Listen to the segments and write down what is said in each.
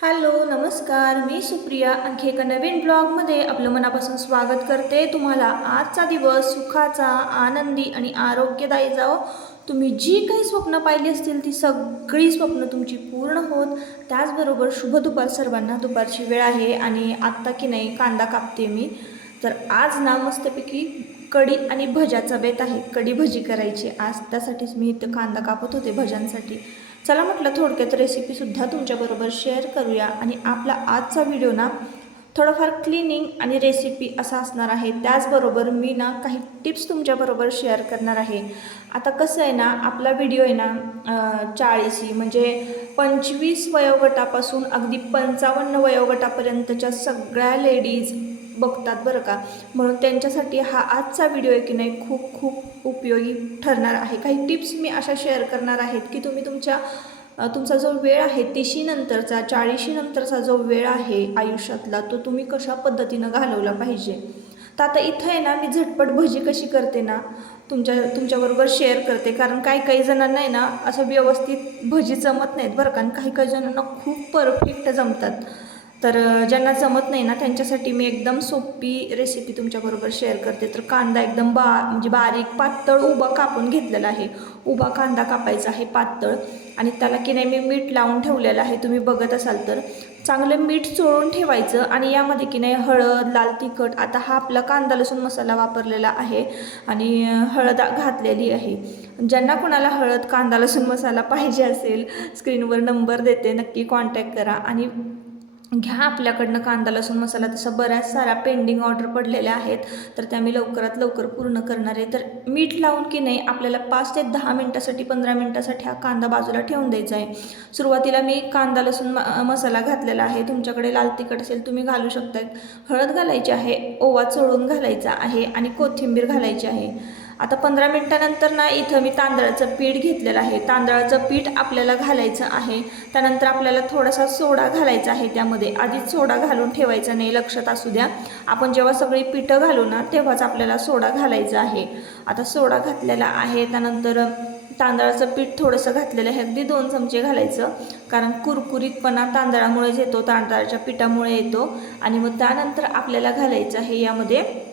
Hello नमस्कार, मी सुप्रिया आणखी एका नवीन ब्लॉगमध्ये आपलं मनापासून स्वागत करते। तुम्हाला आजचा दिवस सुखाचा, आनंदी आणि आरोग्यदायी जावो। तुम्ही जी काही स्वप्न पाहिली असतील ती सगळी स्वप्न तुमची पूर्ण होत। त्याचबरोबर शुभ दुपार सर्वांना। दुपारची वेळ आहे आणि आत्ता की नाही कांदा कापते मी। तर आज ना मस्तपैकी कढी आणि भज्याचा बेत आहे। कढी भजी करायची आज, त्यासाठीच मी इथं कांदा कापत होते भज्यांसाठी। चला म्हटलं थोडक्यात रेसिपीसुद्धा तुमच्याबरोबर शेअर करूया। आणि आपला आजचा व्हिडिओ ना थोडंफार क्लिनिंग आणि रेसिपी असा असणार आहे। त्याचबरोबर मी ना काही टिप्स तुमच्याबरोबर शेअर करणार आहे। आता कसं आहे ना, आपला व्हिडिओ आहे ना 40 म्हणजे 25 वयोगटापासून अगदी 55 वयोगटापर्यंतच्या सगळ्या लेडीज बघतात बरं का। म्हणून त्यांच्यासाठी हा आजचा व्हिडिओ आहे की नाही खूप खूप उपयोगी ठरणार आहे। काही टिप्स मी अशा शेअर करणार आहेत की तुम्ही तुमचा जो वेळ आहे 30 नंतरचा 40 नंतरचा जो वेळ आहे आयुष्यातला, तो तुम्ही कशा पद्धतीनं घालवला पाहिजे। तर आता इथं आहे ना मी झटपट भजी कशी करते ना तुमच्याबरोबर शेअर करते। कारण काही जणांना आहे ना असं व्यवस्थित भजी जमत नाहीत बरं का, आणि काही जणांना खूप परफेक्ट जमतात। तर ज्यांना जमत नाही ना त्यांच्यासाठी मी एकदम सोपी रेसिपी तुमच्याबरोबर शेअर करते। तर कांदा एकदम म्हणजे बारीक पातळ उभा कापून घेतलेला आहे। उभा कांदा कापायचा आहे पातळ, आणि त्याला की नाही मी मीठ लावून ठेवलेलं आहे। तुम्ही बघत असाल तर चांगलं मीठ चोळून ठेवायचं। आणि यामध्ये की नाही हळद, लाल तिखट, आता हा आपला कांदा लसूण मसाला वापरलेला आहे आणि हळद घातलेली आहे। ज्यांना कोणाला हळद, कांदा लसूण मसाला पाहिजे असेल स्क्रीनवर नंबर देते, नक्की कॉन्टॅक्ट करा आणि घ्या आपल्याकडनं कांदा लसूण मसाला। तसं बऱ्याच साऱ्या पेंडिंग ऑर्डर पडलेल्या आहेत, तर त्या मी लवकरात लवकर पूर्ण करणार आहे। तर मीठ लावून की नाही आपल्याला 5 ते 10 मिनटासाठी 15 मिनटासाठी हा कांदा बाजूला ठेवून द्यायचा आहे। सुरुवातीला मी कांदा लसूण मसाला घातलेला आहे। तुमच्याकडे लाल तिखट असेल तुम्ही घालू शकता। हळद घालायची आहे, ओवा चोळून घालायचा आहे आणि कोथिंबीर घालायची आहे। आता 15 मिनटानंतर ना इथं मी तांदळाचं पीठ घेतलेलं आहे। तांदळाचं पीठ आपल्याला घालायचं आहे। त्यानंतर आपल्याला थोडासा सोडा घालायचा आहे। त्यामध्ये आधीच सोडा घालून ठेवायचा नाही, लक्षात असू द्या। आपण जेव्हा सगळी पिठं घालू ना तेव्हाच आपल्याला सोडा घालायचा आहे। आता सोडा घातलेला आहे। त्यानंतर तांदळाचं पीठ थोडंसं घातलेलं आहे, अगदी 2 चमचे घालायचं। कारण कुरकुरीतपणा तांदळामुळेच येतो, तांदळाच्या पिठामुळे येतो। आणि मग त्यानंतर आपल्याला घालायचं आहे यामध्ये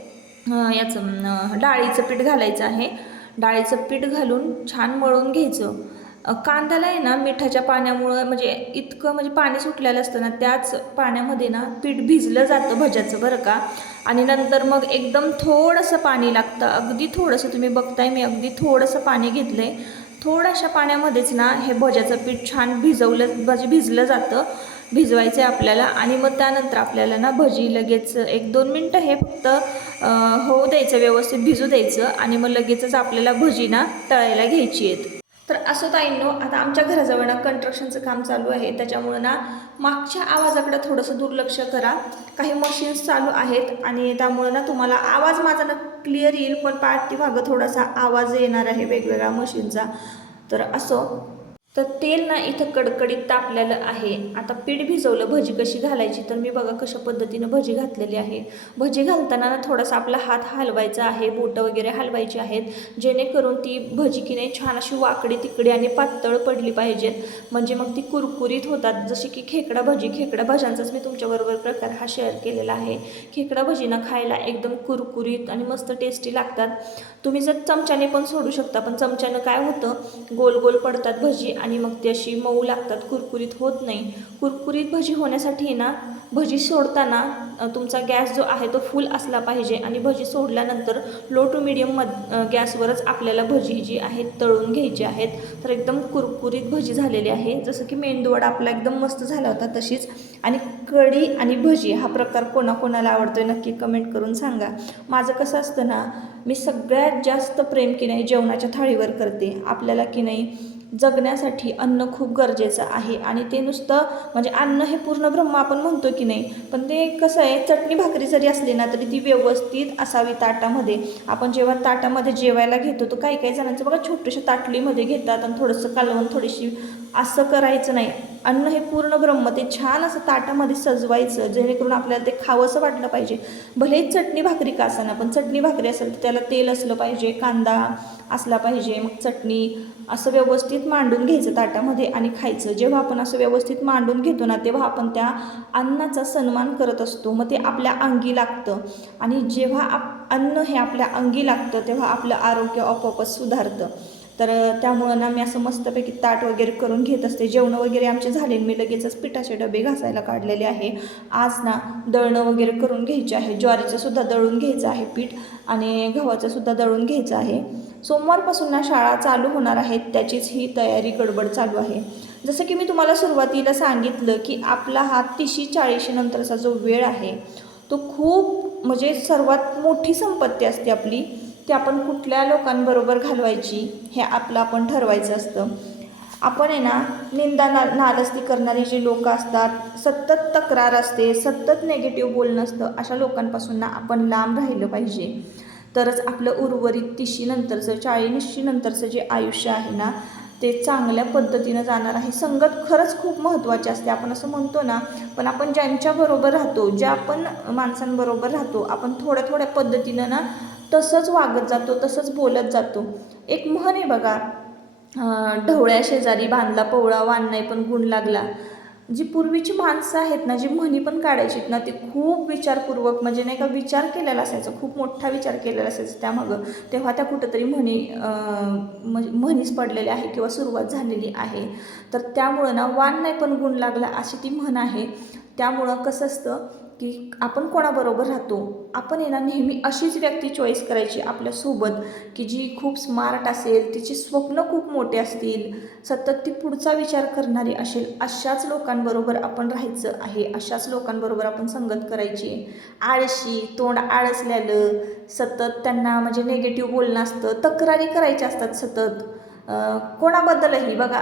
डाळीचं पीठ घालायचं आहे। डाळीचं पीठ घालून छान मळून घ्यायचं। कांद्याला आहे ना मिठाच्या पाण्यामुळं म्हणजे इतकं म्हणजे पाणी सुटलेलं असतं ना, त्याच पाण्यामध्ये ना पीठ भिजलं जातं भज्याचं बरं का। आणि नंतर मग एकदम थोडंसं पाणी लागतं, अगदी थोडंसं। तुम्ही बघताय मी अगदी थोडंसं पाणी घेतलं आहे। थोड्याशा पाण्यामध्येच ना हे भज्याचं पीठ छान भिजलं जातं। भिजवायचं आहे आपल्याला। आणि मग त्यानंतर आपल्याला ना भजी लगेच 1-2 मिनटं हे फक्त होऊ द्यायचं, व्यवस्थित भिजू द्यायचं। आणि मग लगेचच आपल्याला भजी ना तळायला घ्यायची आहेत। तर असं ताईंनो, आता आमच्या घराजवळ ना कन्स्ट्रक्शनचं काम चालू आहे, त्याच्यामुळं ना मागच्या आवाजाकडे थोडंसं दुर्लक्ष करा। काही मशीन्स चालू आहेत आणि त्यामुळं ना तुम्हाला आवाज माझा ना क्लिअर येईल, पण पाठीमागं थोडासा आवाज येणार आहे वेगवेगळ्या मशीनचा। तर असो, तर तेल ना इथं कडकडीत तापलेलं आहे। आता पीठ भिजवलं, भजी कशी घालायची तर मी बघा कशा पद्धतीनं भजी घातलेली आहे। भजी घालताना ना थोडासा आपला हात हलवायचा आहे, बोटं वगैरे हलवायची आहेत, जेणेकरून ती भजी की नाही छान अशी वाकडी तिकडी आणि पातळ पडली पाहिजेत, म्हणजे मग ती कुरकुरीत होतात। जशी की खेकडा भज्यांचाच मी तुमच्याबरोबर प्रकार हा शेअर केलेला आहे। खेकडा भजी ना खायला एकदम कुरकुरीत आणि मस्त टेस्टी लागतात। तुम्ही जर चमच्याने पण सोडू शकता, पण चमच्यानं काय होतं गोल गोल पडतात भजी आणि मग ती अशी मऊ लागतात, कुरकुरीत होत नाही. कुरकुरीत भजी होण्यासाठी ना, भजी सोडताना तुमचा गॅस जो आहे तो फुल असला पाहिजे आणि भजी सोडल्यानंतर लो टू मिडियम गॅसवरच आपल्याला भजी जी आहेत तळून घ्यायची आहेत. तर एकदम कुरकुरीत भजी झालेली आहे, जसं की मेंदूवडा आपला एकदम मस्त झाला होता तशीच. आणि कढी आणि भजी हा प्रकार कोणाकोणाला आवडतोय नक्की कमेंट करून सांगा. माझं कसं असतं ना, मी सगळ्यात जास्त प्रेम की नाही जेवणाच्या थाळीवर करते. आपल्याला की नाही जगण्यासाठी अन्न खूप गरजेचं आहे आणि ते नुसतं म्हणजे अन्न हे पूर्ण ब्रह्म आपण म्हणतो की नाही, पण ते कसं आहे, चटणी भाकरी जरी असली ना तरी ती व्यवस्थित असावी ताटामध्ये. आपण जेव्हा ताटामध्ये जेवायला घेतो तर काही काही जणांचं बघा छोट्याशा ताटलीमध्ये घेतात आणि थोडंसं कालवण थोडीशी, असं करायचं नाही. अन्न हे पूर्ण ब्रह्म, ते छान असं ताटामध्ये सजवायचं जेणेकरून आपल्याला ते खावंसं वाटलं पाहिजे. भलेही चटणी भाकरी का असाना, पण चटणी भाकरी असेल तर त्याला तेल असलं पाहिजे, कांदा असला पाहिजे, मग चटणी असं व्यवस्थित मांडून घ्यायचं ताटामध्ये आणि खायचं. जेव्हा आपण असं व्यवस्थित मांडून घेतो ना तेव्हा आपण त्या अन्नाचा सन्मान करत असतो, मग ते आपल्या अंगी लागतं. आणि जेव्हा अन्न हे आपल्या अंगी लागतं तेव्हा आपलं आरोग्य आपोआपच सुधारतं. तर त्यामुळं ना मी असं मस्तपैकी ताट वगैरे करून घेत असते. जेवणं वगैरे आमचे झाले, मी लगेचच पिठाचे डबे घासायला काढलेले आहे. आज ना दळणं वगैरे करून घ्यायचे आहे. ज्वारीचंसुद्धा दळून घ्यायचं आहे पीठ आणि गव्हाचंसुद्धा दळून घ्यायचं आहे. सोमवारपासून ना शाळा चालू होणार आहेत, त्याचीच ही तयारी गडबड चालू आहे. जसं की मी तुम्हाला सुरुवातीला सांगितलं की आपला हा 30-40 नंतरचा जो वेळ आहे तो खूप म्हणजे सर्वात मोठी संपत्ती असते आपली. ती आपण कुठल्या लोकांबरोबर घालवायची हे आपलं आपण ठरवायचं असतं. आपण आहे ना, निंदा नालस्ती करणारी जी लोकं असतात, सतत तक्रार असते, सतत नेगेटिव्ह बोलणं असतं, अशा लोकांपासून ना आपण लांब राहिलं पाहिजे. तरच आपलं उर्वरित 30 नंतरचं 40 नंतरचं जे आयुष्य आहे ना ते चांगल्या पद्धतीनं जाणार आहे. संगत खरंच खूप महत्त्वाची असते, आपण असं म्हणतो ना, पण आपण ज्यांच्याबरोबर राहतो, ज्या आपण माणसांबरोबर राहतो, आपण थोड्या थोड्या पद्धतीनं ना तसंच वागत जातो, तसंच बोलत जातो. एक म्हण आहे बघा, ढवळ्या शेजारी बांधला पवळा, वान नाही पण गुण लागला. जी पूर्वीची माणसं आहेत ना, जी म्हणी पण काढायचीत ना, ती खूप विचारपूर्वक म्हणजे नाही का विचार केलेला असायचा, खूप मोठा विचार केलेला असायचा त्यामागं. तेव्हा त्या कुठंतरी म्हणीच पडलेल्या आहे किंवा सुरुवात झालेली आहे. तर त्यामुळं ना वान नाही पण गुण लागला अशी ती म्हण आहे. त्यामुळं कसं असतं की आपण कोणाबरोबर राहतो, आपण आहे ना नेहमी अशीच व्यक्ती चॉईस करायची आपल्यासोबत की जी खूप स्मार्ट असेल, तिची स्वप्न खूप मोठे असतील, सतत ती पुढचा विचार करणारी असेल, अशाच लोकांबरोबर आपण राहायचं आहे, अशाच लोकांबरोबर आपण संगत करायची. आळशी, तोंड आळसल्यालं, सतत त्यांना म्हणजे नेगेटिव्ह बोलणं असतं, तक्रारी करायच्या असतात सतत कोणाबद्दलही. बघा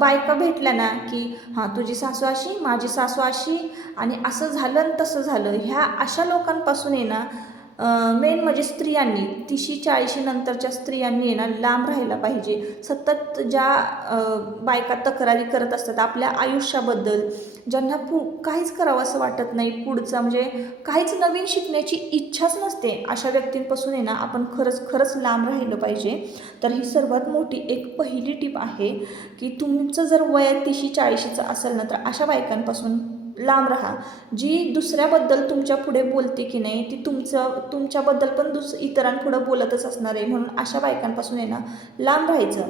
बायका भेटल्या ना की हां तुझी सासू अशी, माझी सासू अशी, आणि असं झालं आणि तसं झालं, ह्या अशा लोकांपासून आहे ना मेन म्हणजे स्त्रियांनी 30-40 नंतरच्या स्त्रियांनी आहे ना लांब राहायला पाहिजे. सतत ज्या बायका तक्रारी करत असतात आपल्या आयुष्याबद्दल, ज्यांना काहीच करावं असं वाटत नाही पुढचं, म्हणजे काहीच नवीन शिकण्याची इच्छाच नसते, अशा व्यक्तींपासून आहे ना आपण खरंच लांब राहिलं पाहिजे. तर ही सर्वात मोठी एक पहिली टिप आहे की तुमचं जर वय 30-40चं असेल ना तर अशा बायकांपासून लांब राहा. जी दुसऱ्याबद्दल तुमच्या पुढे बोलते की नाही ती तुमच्याबद्दल पण इतरांपुढं बोलतच असणार आहे, म्हणून अशा बायकांपासून आहे ना लांब राहायचं.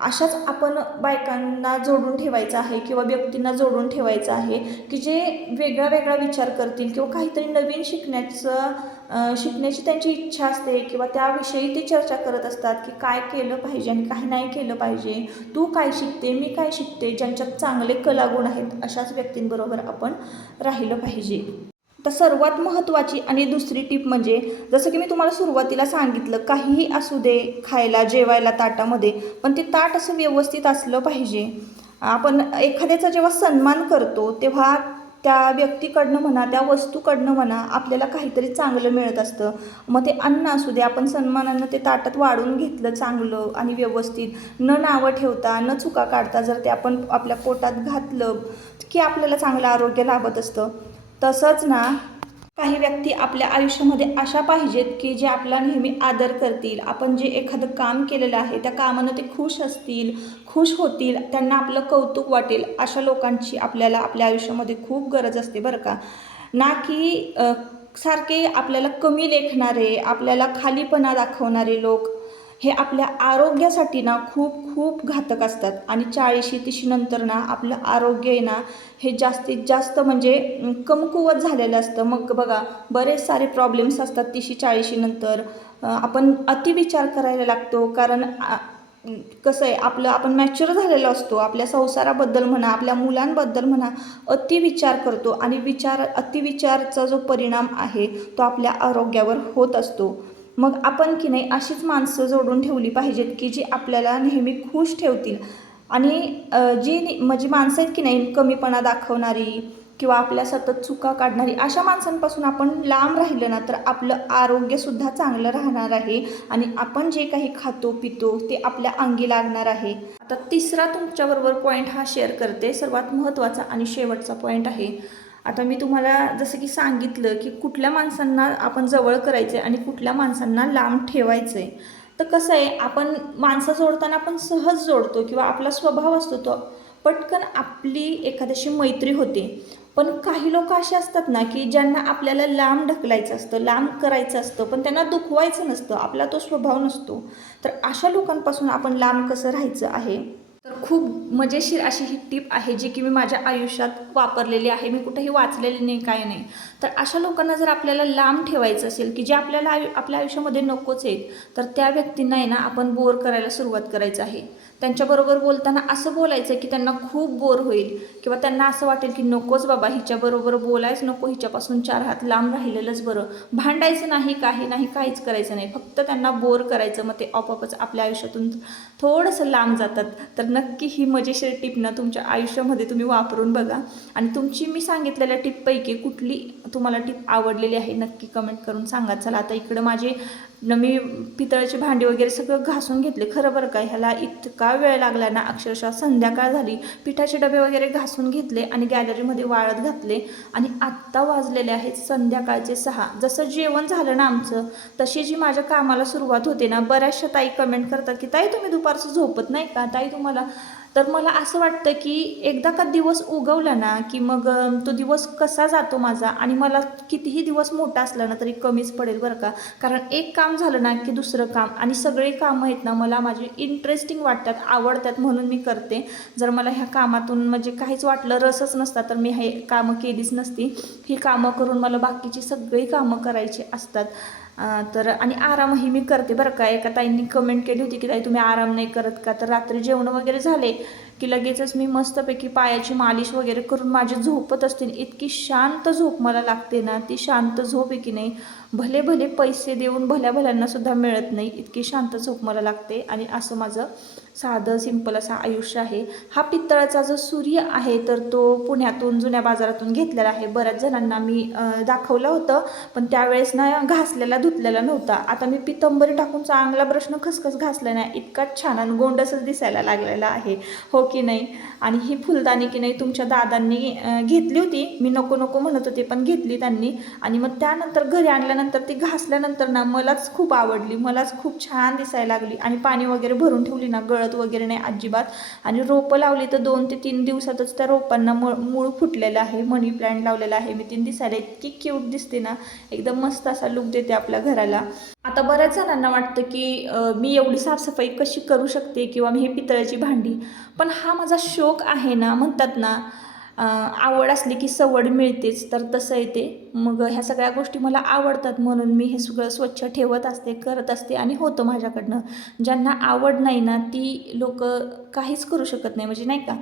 अशाच आपण बायकांना जोडून ठेवायचं आहे किंवा व्यक्तींना जोडून ठेवायचं आहे की जे वेगळा वेगळा विचार करतील किंवा काहीतरी नवीन शिकण्याची त्यांची इच्छा असते किंवा त्याविषयी ते चर्चा करत असतात की काय केलं पाहिजे आणि काय नाही केलं पाहिजे, तू काय शिकते, मी काय शिकते, ज्यांच्यात चांगले कलागुण आहेत अशाच व्यक्तींबरोबर आपण राहिलं पाहिजे. तर सर्वात महत्त्वाची आणि दुसरी टिप म्हणजे जसं की मी तुम्हाला सुरुवातीला सांगितलं, काहीही असू दे खायला जेवायला ताटामध्ये, पण ते ताट असं व्यवस्थित असलं पाहिजे. आपण एखाद्याचा जेव्हा सन्मान करतो तेव्हा त्या व्यक्तीकडनं म्हणा, त्या वस्तूकडनं म्हणा आपल्याला काहीतरी चांगलं मिळत असतं. मग ते अन्न असू दे, आपण सन्मानानं ते ताटात वाढून घेतलं चांगलं आणि व्यवस्थित, न नावं ठेवता, न चुका काढता जर ते आपण आपल्या पोटात घातलं की आपल्याला चांगलं आरोग्य लाभत असतं. तसंच ना काही व्यक्ती आपल्या आयुष्यामध्ये अशा पाहिजेत की जे आपला नेहमी आदर करतील. आपण जे एखादं काम केलेलं आहे त्या कामानं ते खुश असतील, खुश होतील, त्यांना आपलं कौतुक वाटेल, अशा लोकांची आपल्याला आपल्या आयुष्यामध्ये खूप गरज असते बरं का. ना की सारखे आपल्याला कमी लेखणारे, आपल्याला खालीपणा दाखवणारे लोक, हे आपल्या आरोग्यासाठी ना खूप खूप घातक असतात. आणि 40-30 नंतर ना आपलं आरोग्य आहे ना हे जास्तीत जास्त म्हणजे कमकुवत झालेलं असतं. मग बघा बरेच सारे प्रॉब्लेम्स असतात 30-40 नंतर. आपण अतिविचार करायला लागतो, कारण कसं आहे आपण मॅच्युअर झालेलो असतो. आपल्या संसाराबद्दल म्हणा, आपल्या मुलांबद्दल म्हणा, अतिविचार करतो आणि अतिविचारचा जो परिणाम आहे तो आपल्या आरोग्यावर होत असतो. मग आपण की नाही अशीच माणसं जोडून ठेवली पाहिजेत की जी आपल्याला नेहमी खुश ठेवतील. आणि जी म्हणजे माणसं आहेत की नाही कमीपणा दाखवणारी किंवा आपल्या सतत चुका काढणारी, अशा माणसांपासून आपण लांब राहिलं ना तर आपलं आरोग्यसुद्धा चांगलं राहणार आहे आणि आपण जे काही खातो पितो ते आपल्या अंगी लागणार आहे. आता तिसरा तुमच्याबरोबर पॉईंट हा शेअर करते, सर्वात महत्त्वाचा आणि शेवटचा पॉईंट आहे. आता मी तुम्हाला जसं की सांगितलं की कुठल्या माणसांना आपण जवळ करायचं आहे आणि कुठल्या माणसांना लांब ठेवायचं आहे. तर कसं आहे, आपण माणसं जोडताना आपण सहज जोडतो किंवा आपला स्वभाव असतो तो पटकन आपली एखाद्याशी मैत्री होते. पण काही लोक असे असतात ना की ज्यांना आपल्याला लांब ढकलायचं असतं, लांब करायचं असतं, पण त्यांना दुखवायचं नसतं, आपला तो स्वभाव नसतो. तर अशा लोकांपासून आपण लांब कसं राहायचं आहे, तर खूप मजेशीर अशी ही टिप आहे जी की मी माझ्या आयुष्यात वापरलेली आहे. मी कुठेही वाचलेली नाही, काय नाही. तर अशा लोकांना जर आपल्याला लांब ठेवायचं असेल की जे आपल्याला आपल्या आयुष्यामध्ये नकोच आहेत, तर त्या व्यक्तींना आहे ना आपण बोर करायला सुरुवात करायचं आहे. त्यांच्याबरोबर बोलताना असं बोलायचं की त्यांना खूप बोर होईल किंवा त्यांना असं वाटेल की नकोच बाबा, हिच्याबरोबर बोलायच नको, हिच्यापासून 4 हात लांब राहिलेलंच बरं. भांडायचं नाही, काही नाही, काहीच करायचं नाही, फक्त त्यांना बोर करायचं. मग ते आपोआपच आपल्या आयुष्यातून थोडंसं लांब जातात. तर नक्की ही मजेशीर टिप ना तुमच्या आयुष्यामध्ये तुम्ही वापरून बघा. आणि तुमची मी सांगितलेल्या टिपपैकी कुठली तुम्हाला टिप आवडलेली आहे नक्की कमेंट करून सांगा. चला आता इकडं मी पितळाची भांडी वगैरे सगळं घासून घेतले. खरं बरं का, ह्याला इतका वेळ लागला ना, अक्षरशः संध्याकाळ झाली. पिठाचे डबे वगैरे घासून घेतले आणि गॅलरीमध्ये वाळत घातले आणि आत्ता वाजलेले आहेत संध्याकाळचे 6. जसं जेवण झालं ना आमचं, तशी जी माझ्या कामाला सुरुवात होते ना, बऱ्याचशा ताई कमेंट करतात की ताई तुम्ही दुपारचं झोपत नाही का ताई तुम्हाला. तर मला असं वाटतं की एकदा का दिवस उगवला ना की मग तो दिवस कसा जातो माझा, आणि मला कितीही दिवस मोठा असला ना तरी कमीच पडेल बरं का. कारण एक काम झालं ना की दुसरं काम, आणि सगळे कामं आहेत ना मला माझे इंटरेस्टिंग वाटतात, आवडतात, म्हणून मी करते. जर मला ह्या कामातून म्हणजे काहीच वाटलं, रसच नसता, तर मी हे कामं केलीच नसती. ही कामं करून मला बाकीची सगळी कामं करायची असतात. तर आणि आरामही मी करते बरं का. एका ताईंनी कमेंट केली होती की ताई तुम्ही आराम नाही करत का. तर रात्री जेवण वगैरे झाले की लगेचच मी मस्तपैकी पायाची मालिश वगैरे करून माझी झोपत असते. इतकी शांत झोप मला लागते ना, ती शांत झोप आहे की नाही भले भले पैसे देऊन भल्या भल्यांना सुद्धा मिळत नाही, इतकी शांत झोप मला लागते. आणि असं माझं साधं सिंपल असं आयुष्य आहे. हा पितळाचा जो सूर्य आहे तर तो पुण्यातून जुन्या बाजारातून घेतलेला आहे. बऱ्याच जणांना मी दाखवलं होतं, पण त्यावेळेस ना घासलेला धुतलेला नव्हता. आता मी पितंबरी टाकून चांगला ब्रशनं खसखस घासला ना, इतका छान आणि गोंडसच दिसायला लागलेला आहे, हो की नाही. आणि ही फुलदाणी की नाही तुमच्या दादांनी घेतली होती, मी नको नको म्हणत होते पण घेतली त्यांनी. आणि मग त्यानंतर घरी आणल्यानंतर ती घासल्यानंतर ना मलाच खूप आवडली, मलाच खूप छान दिसायला लागली. आणि पाणी वगैरे भरून ठेवली ना गळत वगैरे नाही अजिबात. आणि रोपं लावली तर 2 ते 3 दिवसातच त्या रोपांना मूळ फुटलेलं आहे. मनी प्लॅन्ट लावलेला आहे मी, 3 दिसायला इतकी क्यूट दिसते ना, एकदम मस्त असा लुक देते आपल्या घराला. आता बऱ्याच जणांना वाटतं की मी एवढी साफसफाई कशी करू शकते किंवा मी ही पितळ्याची भांडी, पण हा माझा शौक आहे ना. म्हणतात ना आवड असली की सवड मिळतेच, तर तसं आहे ते. मग ह्या सगळ्या गोष्टी मला आवडतात म्हणून मी हे सगळं स्वच्छ ठेवत असते, करत असते आणि होतं माझ्याकडनं. ज्यांना आवड नाही ना ती लोक काहीच करू शकत नाही, म्हणजे नाही का.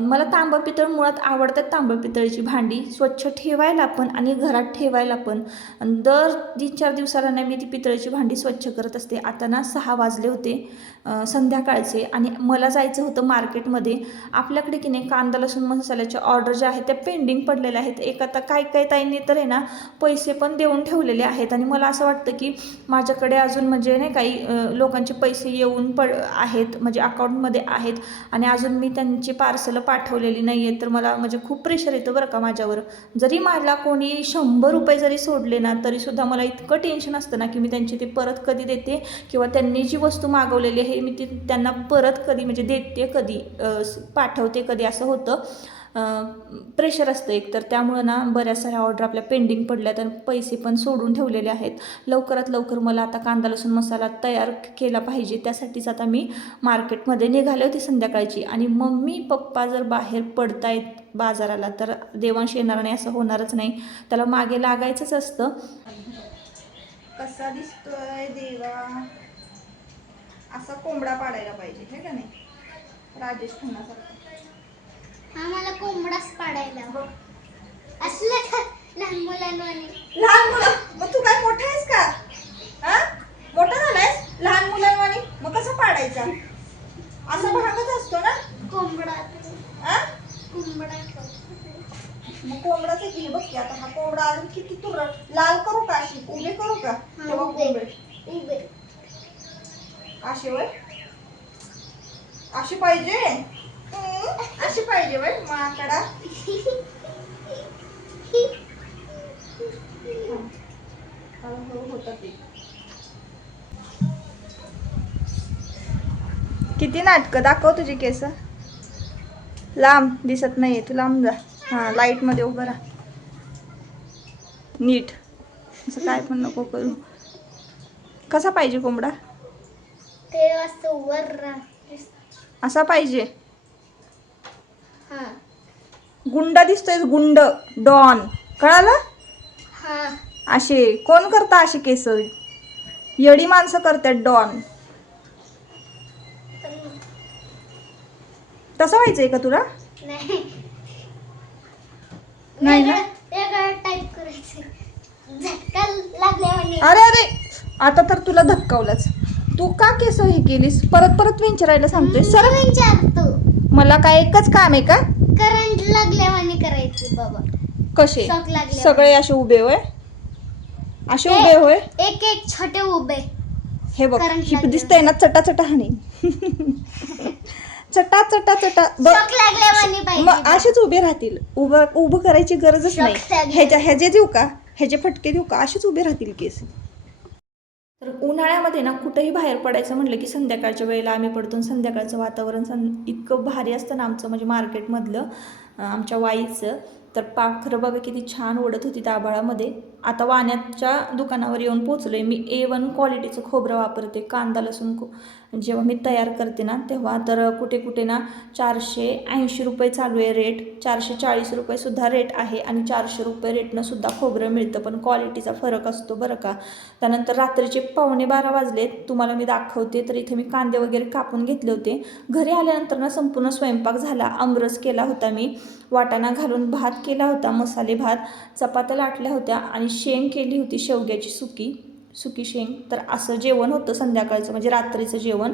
मला तांबं पितळ मुळात आवडतात, तांबं पितळीची भांडी स्वच्छ ठेवायला पण आणि घरात ठेवायला पण. दर 3-4 दिवसाला ना मी ती पितळीची भांडी स्वच्छ करत असते. आता ना 6 वाजले होते संध्याकाळचे आणि मला जायचं होतं मार्केटमध्ये. आपल्याकडे की नाही कांदा लसूण मसाल्याच्या ऑर्डर ज्या आहेत त्या पेंडिंग पडलेल्या आहेत. एक आता काही ताईंनी तर आहे ना पैसे पण देऊन ठेवलेले आहेत. आणि मला असं वाटतं की माझ्याकडे अजून म्हणजे नाही काही लोकांचे पैसे येऊन आहेत, म्हणजे अकाउंटमध्ये आहेत आणि अजून मी त्यांची पार्सल पाठवलेली नाही आहे. तर मला म्हणजे खूप प्रेशर येतं बरं का माझ्यावर. जरी मला कोणी 100 रुपये जरी सोडले ना तरीसुद्धा मला इतकं टेन्शन असतं ना की मी त्यांची ते परत कधी देते किंवा त्यांनी जी वस्तू मागवलेली आहे मी ती त्यांना परत कधी म्हणजे देते कधी, पाठवते कधी, असं होतं. प्रेशर असतं एक, तर त्यामुळं ना बऱ्याच साऱ्या ऑर्डर आपल्या पेंडिंग पडल्यात आणि पैसे पण सोडून ठेवलेले आहेत. लवकरात लवकर मला आता कांदा लसूण मसाला तयार केला पाहिजे, त्यासाठीच आता मी मार्केटमध्ये निघाले होते संध्याकाळची. आणि मम्मी पप्पा जर बाहेर पडतायत बाजाराला तर देवांश येणार नाही असं होणारच नाही, त्याला मागे लागायचंच असतं. कसा दिसतोय देवा, असा कोंबडा पाडायला पाहिजे हे का नाही, राजेश खन्नासारखा. हा मला कोंबडाच पाडायला बघ असलं का लहान मुलांवानी. लहान मुलं मग तू काय मोठा आहेस का? हा मोठा झालायस लहान मुलांवानी, मग कसं पाडायचा? असा भागच असतो ना कोंबडा. हा कोंबडा मग कोंबडाच घे बघ की. आता हा कोंबडा अजून किती तू लाल करू का, अशी उभे करू का? तेव्हा कोंबडे उभे अशी वय अशी पाहिजे, अशी पाहिजे वय माकडा. किती नाटकं दाखव तुझी केस. लांब दिसत नाहीये तू, लांब जा. हा लाईट मध्ये उभं राहा नीट, असं काय पण नको करू. कसा पाहिजे कोंबडा? ते असं वर असा पाहिजे. हा गुंड दिसतोय, गुंड डॉन, कळालं? हा असे कोण करता असे केस? येडी माणसं करतात डॉन. तसं व्हायचंय का तुला? नाही नाही ना. वेगळं टाईप करायचं, झटका लागल्यावानी. अरे अरे आता तर तुला धक्कावलंच. तू का केस हे केलीस? परत परत विचारायला सांगतोय सर. विचारतो मला काय एकच काम आहे का? करंट लागल्यावानी करायची बाबा. कसे शॉक लागले सगळे असे उभे होय? असे उभे होय? एक एक छोटे उभे. हे बघ करंट ही लागले. दिसतंय ना, चटा चटा हानी. चटा चटा चटा शॉक लागल्यावानी पाहिजे. मग असेच उभे राहतील. उभं करायची गरजच नाही. शॉक लागले. ह्याचे देऊ का, ह्याचे फटके देऊ का? असेच उभे राहतील केस. तर उन्हाळ्यामध्ये ना कुठेही बाहेर पडायचं म्हटलं की संध्याकाळच्या वेळेला आम्ही पडतो. संध्याकाळचं वातावरण इतकं भारी असतं ना आमचं, म्हणजे मार्केटमधलं आमच्या वाईचं. तर पाखरं बघा किती छान ओढत होती त्या आभाळामध्ये. आता वाण्याच्या दुकानावर येऊन पोचलो आहे. मी A1 क्वालिटीचं खोबरं वापरते. कांदा लसूण जेव्हा मी तयार करते ना तेव्हा तर कुठे कुठे ना 480 रुपये चालू आहे रेट, 440 रुपयेसुद्धा रेट आहे आणि 400 रुपये रेटनं सुद्धा खोबरं मिळतं. पण क्वालिटीचा फरक असतो बरं का. त्यानंतर रात्रीचे 11:15 वाजलेत, तुम्हाला मी दाखवते. तर इथे मी कांदे वगैरे कापून घेतले होते. घरी आल्यानंतर ना संपूर्ण स्वयंपाक झाला. आमरस केला होता मी, वाटाणा घालून भात केला होता, मसाले भात, चपात्या लाटल्या होत्या आणि शेंग केली होती, शेवग्याची सुकी शेंग. तर असं जेवण होतं संध्याकाळचं, म्हणजे रात्रीचं जेवण.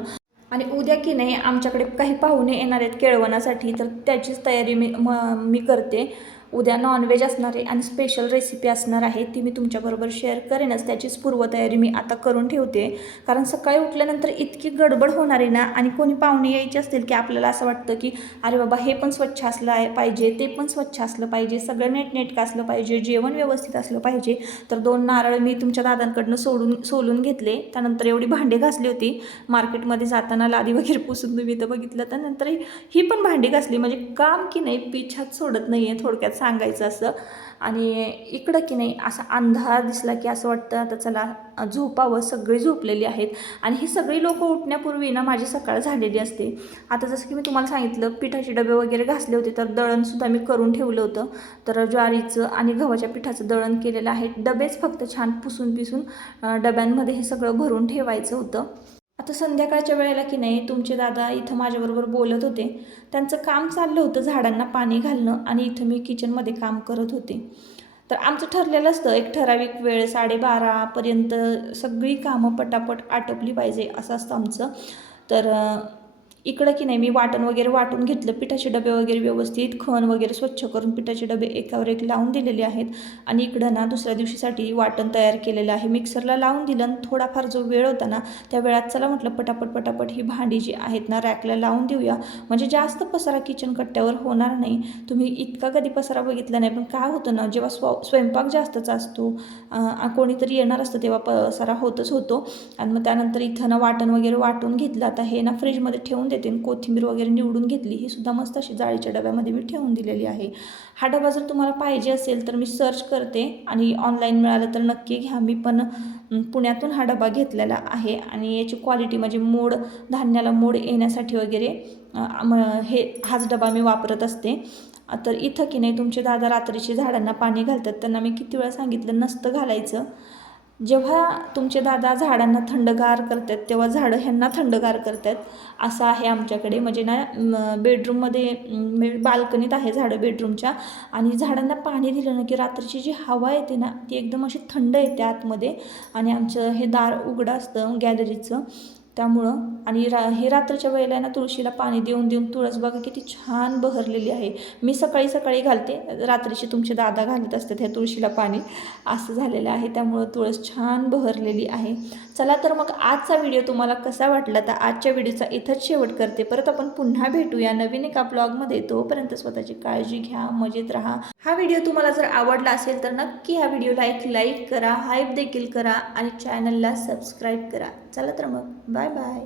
आणि उद्या की नाही आमच्याकडे काही पाहुणे येणार आहेत केळवणासाठी, तर त्याचीच तयारी मी करते. उद्या नॉनव्हेज असणार आहे आणि स्पेशल रेसिपी असणार आहे, ती मी तुमच्याबरोबर शेअर करेनच. त्याचीच पूर्वतयारी मी आता करून ठेवते, कारण सकाळी उठल्यानंतर इतकी गडबड होणार आहे ना. आणि कोणी पाहुणे यायचे असतील की आपल्याला असं वाटतं की अरे बाबा हे पण स्वच्छ असलं पाहिजे, ते पण स्वच्छ असलं पाहिजे, सगळं नीटनेटकं असलं पाहिजे, जेवण व्यवस्थित असलं पाहिजे. तर 2 नारळ मी तुमच्या दादांकडनं सोलून घेतले. त्यानंतर एवढी भांडी घासली होती मार्केटमध्ये जाताना, लादी वगैरे पुसून तुम्ही तर बघितलं. त्यानंतर ही पण भांडी घासली. म्हणजे काम की नाही पिछात सोडत नाही आहे थोडक्यात सांगायचं असं. आणि इकडं की नाही असा अंधार दिसला की असं वाटतं आता चला झोपावं. सगळी झोपलेली आहेत आणि ही सगळी लोकं उठण्यापूर्वी ना माझी सकाळ झालेली असते. आता जसं की मी तुम्हाला सांगितलं पिठाचे डबे वगैरे घासले होते, तर दळणसुद्धा मी करून ठेवलं होतं. तर ज्वारीचं आणि गव्हाच्या पिठाचं दळण केलेलं आहे. डबेच फक्त छान पुसून डब्यांमध्ये हे सगळं भरून ठेवायचं होतं. आता संध्याकाळच्या वेळेला की नाही तुमचे दादा इथं माझ्याबरोबर बोलत होते. त्यांचं काम चाललं होतं झाडांना पाणी घालणं आणि इथं मी किचनमध्ये काम करत होते. तर आमचं ठरलेलं असतं एक ठराविक वेळ 12:30पर्यंत सगळी कामं पटापट आटोपली पाहिजे असं असतं आमचं. तर इकडं की नाही मी वाटण वगैरे वाटून घेतलं, पिठाचे डबे वगैरे व्यवस्थित खण वगैरे स्वच्छ करून पिठाचे डबे एकावर एक लावून दिलेले आहेत. आणि इकडं ना दुसऱ्या दिवशीसाठी वाटण तयार केलेलं आहे. मिक्सरला लावून दिलं आणि थोडाफार जो वेळ होता ना त्या वेळात चला म्हटलं पटापट ही भांडी जी आहेत ना रॅकला लावून देऊया, म्हणजे जास्त पसारा किचन कट्ट्यावर होणार नाही. तुम्ही इतका कधी पसारा बघितला नाही, पण काय होतं ना जेव्हा स्वयंपाक जास्तच असतो, कोणीतरी येणार असतं तेव्हा पसारा होतच होतो. आणि मग त्यानंतर इथं ना वाटण वगैरे वाटून घेतलं. आता हे ना फ्रीजमध्ये ठेवून देते. कोथिंबीर वगैरे निवडून घेतली, ही सुद्धा मस्त अशी जाळीच्या डब्यामध्ये मी ठेवून दिलेली आहे. हा डबा जर तुम्हाला पाहिजे असेल तर मी सर्च करते आणि ऑनलाईन मिळालं तर नक्की घ्या. मी पण पुण्यातून हा डबा घेतलेला आहे आणि याची क्वालिटी म्हणजे मोड, धान्याला मोड येण्यासाठी वगैरे हाच डबा मी वापरत असते. तर इथं की नाही तुमचे दादा रात्रीची झाडांना पाणी घालतात, त्यांना मी किती वेळा सांगितलं नसतं घालायचं. जेव्हा तुमचे दादा झाडांना थंडगार करतात तेव्हा झाडं ह्यांना थंडगार करतात. असं आहे आमच्याकडे. म्हणजे ना बेडरूममध्ये बाल्कनीत आहे झाडं बेडरूमच्या, आणि झाडांना पाणी दिलं ना की रात्रीची जी हवा येते ना ती एकदम अशी थंड येते आतमध्ये. आणि आमचं हे दार उघडं असतं गॅलरीचं, त्यामुळं. आणि हे रात्रीच्या वेळेला ना तुळशीला पाणी देऊन देऊन तुळस बघा किती छान बहरलेली आहे. मी सकाळी सकाळी घालते, रात्रीची तुमचे दादा घालत असतात ह्या तुळशीला पाणी, असं झालेलं आहे. त्यामुळं तुळस छान बहरलेली आहे. चला तर मग आजचा व्हिडिओ तुम्हाला कसा वाटला, तर आजच्या व्हिडिओचा इथंच शेवट करते. परत आपण पुन्हा भेटूया नवीन एका ब्लॉगमध्ये. तोपर्यंत स्वतःची काळजी घ्या, मजेत राहा. हा व्हिडिओ तुम्हाला जर आवडला असेल तर नक्की ह्या व्हिडिओला एक लाईक करा, हाईप देखील करा आणि चॅनलला सबस्क्राईब करा. चला तर मग बाय बाय.